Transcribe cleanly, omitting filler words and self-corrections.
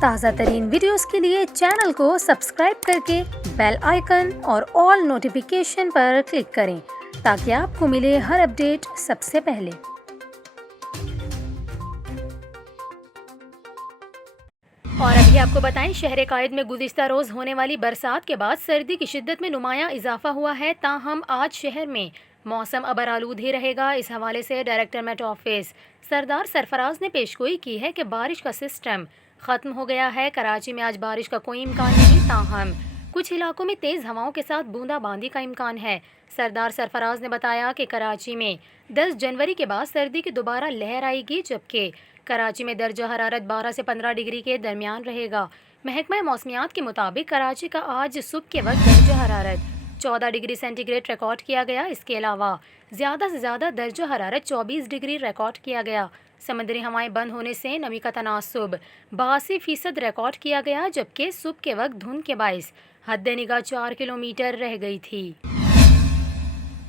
تازہ ترین ویڈیوز کے لیے چینل کو سبسکرائب کر کے بیل آئیکن اور آل نوٹیفیکیشن پر کلک کریں تاکہ آپ کو ملے ہر اپڈیٹ سب سے پہلے۔ اور ابھی آپ کو بتائیں، شہر قائد میں گزشتہ روز ہونے والی برسات کے بعد سردی کی شدت میں نمایاں اضافہ ہوا ہے، تاہم آج شہر میں موسم ابر آلود ہی رہے گا۔ اس حوالے سے ڈائریکٹر میٹ آفس سردار سرفراز نے پیشگوئی کی ہے کہ بارش کا سسٹم ختم ہو گیا ہے۔ کراچی میں آج بارش کا کوئی امکان نہیں، تاہم کچھ علاقوں میں تیز ہواؤں کے ساتھ بوندا باندی کا امکان ہے۔ سردار سرفراز نے بتایا کہ کراچی میں 10 جنوری کے بعد سردی کی دوبارہ لہر آئے گی، جبکہ کراچی میں درجہ حرارت 12 سے 15 ڈگری کے درمیان رہے گا۔ محکمہ موسمیات کے مطابق کراچی کا آج صبح کے وقت درجہ حرارت 14 ڈگری سینٹی گریڈ ریکارڈ کیا گیا۔ اس کے علاوہ زیادہ سے زیادہ درجہ حرارت 24 ڈگری ریکارڈ کیا گیا۔ سمندری ہوائیں بند ہونے سے نمی کا تناسب 82% ریکارڈ کیا گیا، جبکہ صبح کے وقت دھند کے باعث حد نگاہ 4 کلومیٹر رہ گئی تھی۔